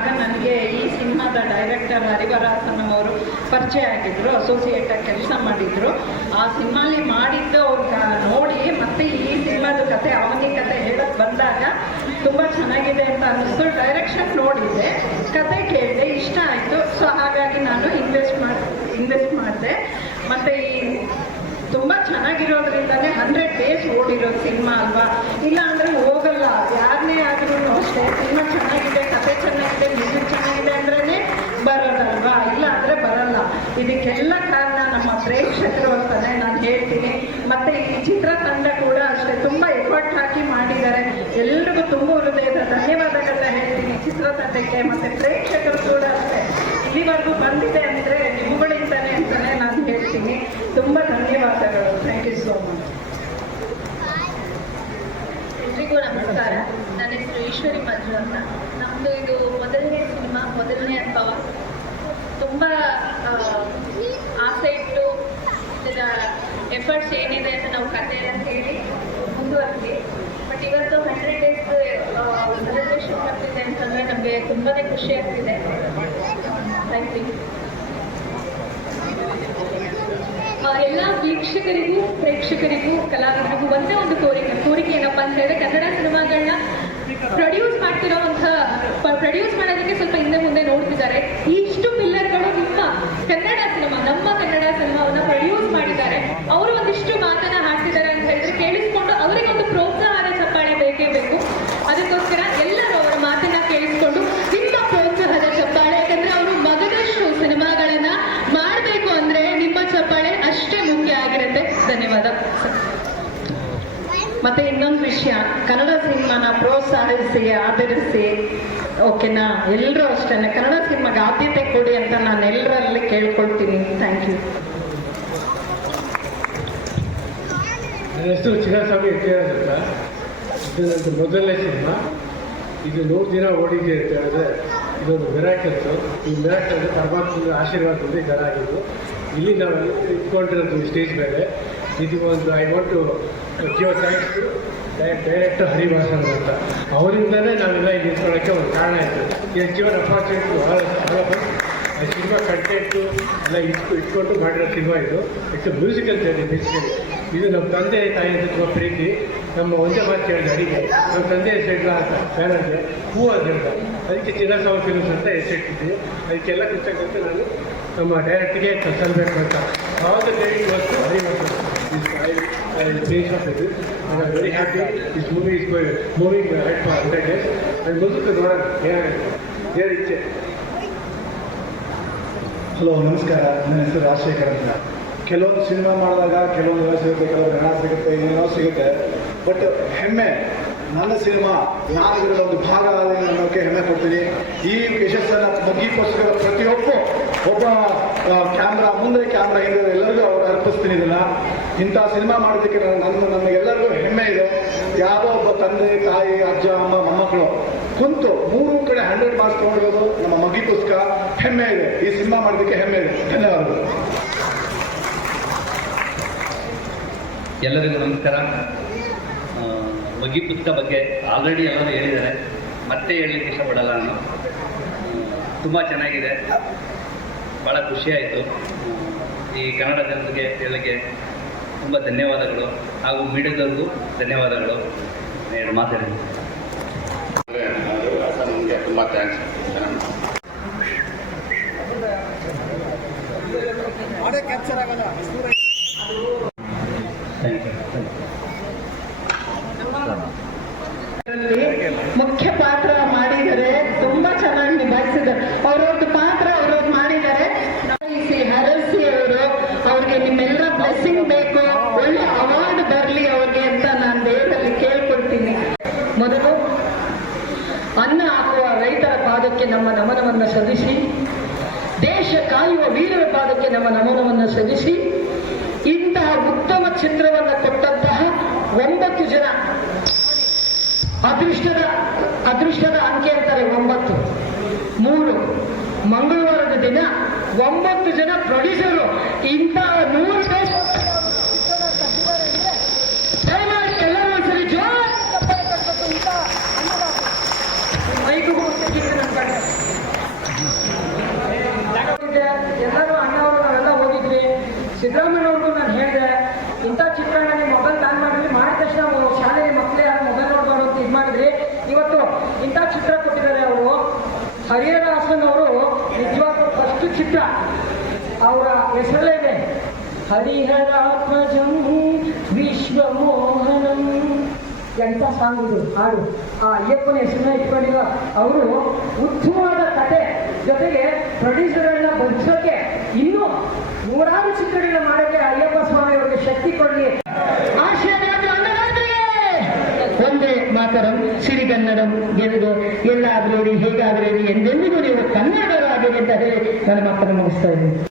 ಆಗ ನನಗೆ ಈ ಸಿನಿಮಾದ ಡೈರೆಕ್ಟರ್ ಹರಿವರಾಸನ್ ಅವರು ಪರಿಚಯ ಆಗಿದ್ರು, ಅಸೋಸಿಯೇಟ್ ಆಗಿ ಕೆಲಸ ಮಾಡಿದ್ರು. ಆ ಸಿನಿಮಾಲಿ ಮಾಡಿದ್ದು ಅವ್ರು ನೋಡಿ ಮತ್ತೆ ಈ ಸಿನಿಮಾದ ಕತೆ ಅವನಿಗೆ ಕತೆ ಹೇಳಕ್ ಬಂದಾಗ ತುಂಬ ಚೆನ್ನಾಗಿದೆ ಅಂತ ಅನ್ನಿಸ್ತು. ಡೈರೆಕ್ಷನ್ ನೋಡಿದ್ದೆ, ಕತೆ ಕೇಳಿದೆ, ಇಷ್ಟ ಆಯಿತು. ಸೊ ಹಾಗಾಗಿ ನಾನು ಇನ್ವೆಸ್ಟ್ ಮಾಡಿದೆ. ಮತ್ತು ಈ ತುಂಬ ಚೆನ್ನಾಗಿರೋದ್ರಿಂದಲೇ 100 days ಓಡಿರೋ ಸಿನಿಮಾ ಅಲ್ವಾ, ಇಲ್ಲ ಅಂದರೆ ಹೋಗಲ್ಲ. ಯಾರನ್ನೇ ಆದ್ರೂ ಅಷ್ಟೇ, ಸಿನಿಮಾ ಚೆನ್ನಾಗಿದೆ, ಕತೆ ಚೆನ್ನಾಗಿದೆ, ಮ್ಯೂಸಿಕ್ ಚೆನ್ನಾಗಿದೆ ಅಂದ್ರೇ ಬರೋದಲ್ವಾ, ಇಲ್ಲ ಅಂದರೆ ಬರಲ್ಲ. ಇದಕ್ಕೆಲ್ಲ ಕಾರಣ ನಮ್ಮ ಪ್ರೇಕ್ಷಕರು ಅಂತಾನೆ ನಾನು ಹೇಳ್ತೀನಿ. ಮತ್ತು ಈ ಚಿತ್ರತಂಡ ಕೂಡ ಅಷ್ಟೇ ತುಂಬ ಎಫರ್ಟ್ ಹಾಕಿ ಮಾಡಿದ್ದಾರೆ. ಎಲ್ರಿಗೂ ತುಂಬ ಹೃದಯದ ಧನ್ಯವಾದಗಳನ್ನ ಹೇಳ್ತೀನಿ ಚಿತ್ರತಂಡಕ್ಕೆ. ಮತ್ತು ಪ್ರೇಕ್ಷಕರು ಕೂಡ ಅಷ್ಟೇ ಇಲ್ಲಿವರೆಗೂ ಬಂದಿದೆ ಅಂದರೆ ನಿಮ್ಮಗಳಿಂದಾನೆ ಅಂತಾನೆ ನಾನು ಹೇಳ್ತೀನಿ. ತುಂಬ ಧನ್ಯವಾದಗಳು. Thank you so much. ಎಲ್ರಿಗೂ ನಮಸ್ಕಾರ. ನನ್ನ ಹೆಸರು ಈಶ್ವರಿ ಮಂಜು ಅಂತ. ನಮ್ಮದು ಇದು ಮೊದಲನೇ ಸಿನಿಮಾ, ಮೊದಲನೇ ಅನುಭವ. ತುಂಬ ಆಸೆ ಇಟ್ಟು ಇದರ ಎಫರ್ಟ್ಸ್ ಏನಿದೆ ಅಂತ ನಾವು ಕತೆ ಎಲ್ಲ ಹೇಳಿ ಮುಂದುವರೆದ್ವಿ. ಬಟ್ ಇವತ್ತು 100 days ಸೆಲೆಬ್ರೇಷನ್ ಆಗ್ತಿದೆ ಅಂತಂದರೆ ನಮಗೆ ತುಂಬಾ ಖುಷಿ ಆಗ್ತಿದೆ. Thank you. ಎಲ್ಲ ವೀಕ್ಷಕರಿಗೂ ಪ್ರೇಕ್ಷಕರಿಗೂ ಕಲಾವಿದರಿಗೂ ಒಂದೇ ಒಂದು ಕೋರಿಕೆ ಏನಪ್ಪಾ ಅಂತ ಹೇಳಿದ್ರೆ, ಕನ್ನಡ ಸಿನಿಮಾಗಳನ್ನ ಪ್ರೊಡ್ಯೂಸ್ ಮಾಡೋದಕ್ಕೆ ಸ್ವಲ್ಪ ಹಿಂದೆ ಮುಂದೆ ನೋಡ್ತಿದ್ದಾರೆ. ಇಷ್ಟು ಪಿಲ್ಲರ್ಗಳು ನಿಮ್ಮ ಕನ್ನಡ ಸಿನಿಮಾ, ನಮ್ಮ ಕನ್ನಡ ಸಿನಿಮಾವನ್ನ ಪ್ರೊಡ್ಯೂಸ್ ಮಾಡಿದ್ದಾರೆ. ಅವರು ಒಂದಿಷ್ಟು ಮಾತನ್ನ ಹಾಡ್ತಿದ್ದಾರೆ ಅಂತ ಹೇಳಿದ್ರೆ ಕೇಳಿಸ್ಕೊಂಡು ಅವರಿಗೆ ಒಂದು ಪ್ರೋತ್ಸಾಹದ ಚಪ್ಪಾಳೆ ಬೇಕೇ ಬೇಕು. ಅದಕ್ಕೋಸ್ಕರ ಎಲ್ಲರೂ ಅವರ ಮಾತನ್ನ ಕೇಳಿಸ್ಕೊಂಡು ನಿಮ್ಮ ಪ್ರೋತ್ಸಾಹದ ಚಪ್ಪಾಳೆ, ಯಾಕಂದ್ರೆ ಅವರು ಮಗದಷ್ಟು ಸಿನಿಮಾಗಳನ್ನ ಮಾಡಬೇಕು ಅಂದ್ರೆ ನಿಮ್ಮ ಚಪ್ಪಾಳೆ ಅಷ್ಟೇ ಮುಖ್ಯ ಆಗಿರುತ್ತೆ. ಧನ್ಯವಾದ. ಮತ್ತೆ ಇನ್ನೊಂದು ವಿಷಯ, ಕನ್ನಡ ಸಿನಿಮಾನ ಪ್ರೋತ್ಸಾಹಿಸಿ ಆಧರಿಸಿ, ಓಕೆನಾ? ಎಲ್ಲರೂ ಅಷ್ಟೇ ಕನ್ನಡ ಸಿನಿಮಾಗೆ ಆದ್ಯತೆ ಕೊಡಿ ಅಂತ ನಾನು ಎಲ್ಲರಲ್ಲಿ ಕೇಳ್ಕೊಳ್ತೀನಿ. Thank you. ನನ್ನ ಹೆಸರು ಚಿನ್ನಸ್ವಾಮಿ ಕೇಳೋದ್ ಅಂತ. ಇದು ನನ್ನ ಮೊದಲನೇ ಸಿನಿಮಾ. ಇದು 100 ದಿನ ಓಡಿದೆ ಅಂತ ಹೇಳಿದ್ರೆ ಇದೊಂದು ಮಿರಾಕಲ್ಸು. ಈ ಮಿರಾಕಲ್ ಪರಮಾತ್ಮನ ಆಶೀರ್ವಾದದಿಂದ ಇದರ ಆಗಿದ್ದು. ಇಲ್ಲಿ ನಾವು ಇಟ್ಕೊಂಡಿರೋದು ಸ್ಟೇಜ್ ಮೇಲೆ. ಇದು ಒಂದು I want to give thanks to director Harivarasan ಅಂತ. ಅವರಿಂದಲೇ ನಾವೆಲ್ಲ ಇಲ್ಲಿ ನಿಂತ್ಕೊಳ್ಳೋಕ್ಕೆ ಒಂದು ಕಾರಣ ಆಯಿತು. ಗಿವನ್ ಅಪಾರ್ಚುನಿಟಿ ಸಿನಿಮಾ ಕಂಟೆಂಟು ಎಲ್ಲ ಇಟ್ಕೊಂಡು ಮಾಡಿರೋ ಸಿನಿಮಾ ಇದು. It's musical journey basically. ಇದು ನಮ್ಮ ತಂದೆ ತಾಯಿ ಅಂತ ತುಂಬ ಪ್ರೀತಿ. ನಮ್ಮ ಒಂದೇ ಮಾತು ಕೇಳಿದೆ ಅಡಿಗೆ, ನಮ್ಮ ತಂದೆ ಹೆಸರಿಲ್ಲ ಅಂತ ಬ್ಯಾನರ್ಗೆ ಹೂ ಅಂತ ಹೇಳ್ತಾರೆ. ಅದಕ್ಕೆ ಚಿನ್ನಸ್ವಾಮಿ ಫಿಲ್ಮ್ಸ್ ಅಂತ ಹೆಸರಿಟ್ಟಿದ್ವಿ. ಅದಕ್ಕೆಲ್ಲ ಕೃತಜ್ಞತೆ ನಾನು ನಮ್ಮ ಡೈರೆಕ್ಟ್ಗೆ ಸಲ್ಲಬೇಕು ಅಂತ. All the credit was to Harivarasan. I am very happy. This movie is moving ahead for 100 days. And ಮುಂದಕ್ಕೆ ನೋಡೋಣ ಏನಿದೆ. ಹಲೋ, ನಮಸ್ಕಾರ. ನನ್ನ ಹೆಸರು ರಾಜಶೇಖರ್ ಅಂತ. ಕೆಲವೊಂದು ಸಿನಿಮಾ ಮಾಡಿದಾಗ ಕೆಲವೊಂದು ಸಿಗುತ್ತೆ, ಕೆಲವೊಂದು ಹಣ ಸಿಗುತ್ತೆ, ಏನೇನೋ ಸಿಗುತ್ತೆ. ಬಟ್ ಹೆಮ್ಮೆ, ನನ್ನ ಸಿನಿಮಾ ನಾನು ಇದರ ಒಂದು ಭಾಗ ಅನ್ನೋಕ್ಕೆ ಹೆಮ್ಮೆ ಕೊಡ್ತೀನಿ. ಈ ಯಶಸ್ಸನ್ನು ಮುಗಿಗೋಸ್ಕರ ಒಬ್ಬ ಕ್ಯಾಮ್ರಾ ಮುಂದೆ ಕ್ಯಾಮ್ರಾ ಹಿಂದೆ ಎಲ್ಲರಿಗೂ ಅವ್ರು ಅರ್ಪಿಸ್ತೀನಿ. ಇದನ್ನು ಇಂಥ ಸಿನಿಮಾ ಮಾಡೋದಕ್ಕೆ ನಮಗೆಲ್ಲರಿಗೂ ಹೆಮ್ಮೆ ಇದೆ. ಯಾವುದೋ ಒಬ್ಬ ತಂದೆ ತಾಯಿ ಅಜ್ಜ ಅಮ್ಮ ಮೊಮ್ಮಕ್ಕಳು ಕುಂತು 3 ಕಡೆ 100 ಮಾರ್ಕ್ಸ್ ತೊಗೊಂಡಿರೋದು ನಮ್ಮ ಮಗಿಗೋಸ್ಕರ ಹೆಮ್ಮೆ ಇದೆ. ಈ ಸಿನಿಮಾ ಮಾಡೋದಕ್ಕೆ ಹೆಮ್ಮೆ ಇದೆ. ಧನ್ಯವಾದಗಳು. ಎಲ್ಲರಿಗೂ ನಮಸ್ಕಾರ. ಮಗಿ ಪುಸ್ತಕ ಬಗ್ಗೆ ಆಲ್ರೆಡಿ ಎಲ್ಲರೂ ಹೇಳಿದ್ದಾರೆ, ಮತ್ತೆ ಹೇಳಲಿಕ್ಕೆ ಇಷ್ಟಪಡಲ್ಲ ನಾನು. ತುಂಬ ಚೆನ್ನಾಗಿದೆ, ಭಾಳ ಖುಷಿಯಾಯಿತು. ಈ ಕನ್ನಡ ಜನತೆಗೆ ಹೇಳಲಿಕ್ಕೆ ತುಂಬ ಧನ್ಯವಾದಗಳು, ಹಾಗೂ ಮೀಡಿಯಾದವ್ರಿಗೂ ಧನ್ಯವಾದಗಳು. ಎರಡು ಮಾತಾಡಿ ನಮಗೆ ತುಂಬ ಥ್ಯಾಂಕ್ಸ್. ಮುಖ್ಯ ಪಾತ್ರ ಮಾಡಿದರೆ ತುಂಬಾ ಚೆನ್ನಾಗಿ ನಿಭಾಯಿಸಿದ್ದಾರೆ. ಅವರವ್ರದ್ದು ಪಾತ್ರ ಅವ್ರವ್ರು ಮಾಡಿದ್ದಾರೆ. ಹರಸಿ ಅವರು, ಅವ್ರಿಗೆ ನಿಮ್ಮೆಲ್ಲ ಬ್ಲೆಸ್ಸಿಂಗ್ ಬೇಕು, ಒಳ್ಳೆ ಅವಾರ್ಡ್ ಬರಲಿ ಅವ್ರಿಗೆ ಅಂತ ನಾನು ದೇವರಲ್ಲಿ ಕೇಳ್ಕೊಳ್ತೀನಿ. ಮೊದಲು ಅನ್ನ ಹಾಕುವ ರೈತರ ಪಾದಕ್ಕೆ ನಮ್ಮ ನಮನವನ್ನು ಸಲ್ಲಿಸಿ, ದೇಶ ಕಾಯುವ ವೀರರ ಪಾದಕ್ಕೆ ನಮ್ಮ ನಮನವನ್ನು ಸಲ್ಲಿಸಿ, ಇಂತಹ ಉತ್ತಮ ಚಿತ್ರವನ್ನು ಕೊಟ್ಟಂತಹ 9 ಜನ ಅದೃಷ್ಟದ ಅಂಕೆ ಅಂತಾರೆ 9. 3 ಮಂಗಳವಾರದ ದಿನ 9 ಜನ ಪ್ರೊಡ್ಯೂಸರು ಇಂತಹ 100 ಡೇಸ್ ದಯಮಾಡಿ ಎಲ್ಲರೂ ಒಂದ್ಸರಿ ಜೋರ ಮೈಕು ಹರಿಹರದಾಸನ್ ಅವರು ನಿಜವಾಗ್ಲೂ ಫಸ್ಟ್ ಚಿತ್ರ ಅವರ ಹೆಸರಲ್ಲೇ ಹರಿಹರಾತ್ಮಜಂ ವಿಶ್ವಮೋಹನಂ. ಎಂಥ ಸಾಂಗ್ ಇದು ಹಾಡು. ಆ ಅಯ್ಯಪ್ಪನ ಹೆಸರನ್ನ ಇಟ್ಕೊಂಡಿರೋ ಅವರು ಉತ್ತಮವಾದ ಕತೆ ಜೊತೆಗೆ ಪ್ರೊಡ್ಯೂಸರ್ಗಳನ್ನ ಬದುಕೋಕೆ ಇನ್ನೂ ನೂರಾರು ಚಿತ್ರಗಳನ್ನ ಮಾಡೋಕ್ಕೆ ಅಯ್ಯಪ್ಪ ಸ್ವಾಮಿ ಅವರಿಗೆ ಶಕ್ತಿ ಕೊಡಲಿ. ಒಂದೇ ಮಾತರಂ ಸಿರಿಗನ್ನಡಂ ಗೆಲುವು ಎಲ್ಲಾದ್ರೇರಿ ಹೇಗಾದ್ರೇರಿ ಎಂದೆಂದಿಗೂ ನೀವು ಕನ್ನಡರಾಗಿದೆ ಅಂತ ಹೇಳಿ ನನ್ನ ಮಾತನ್ನು ಮುಗಿಸ್ತಾ ಇದ್ದೀನಿ.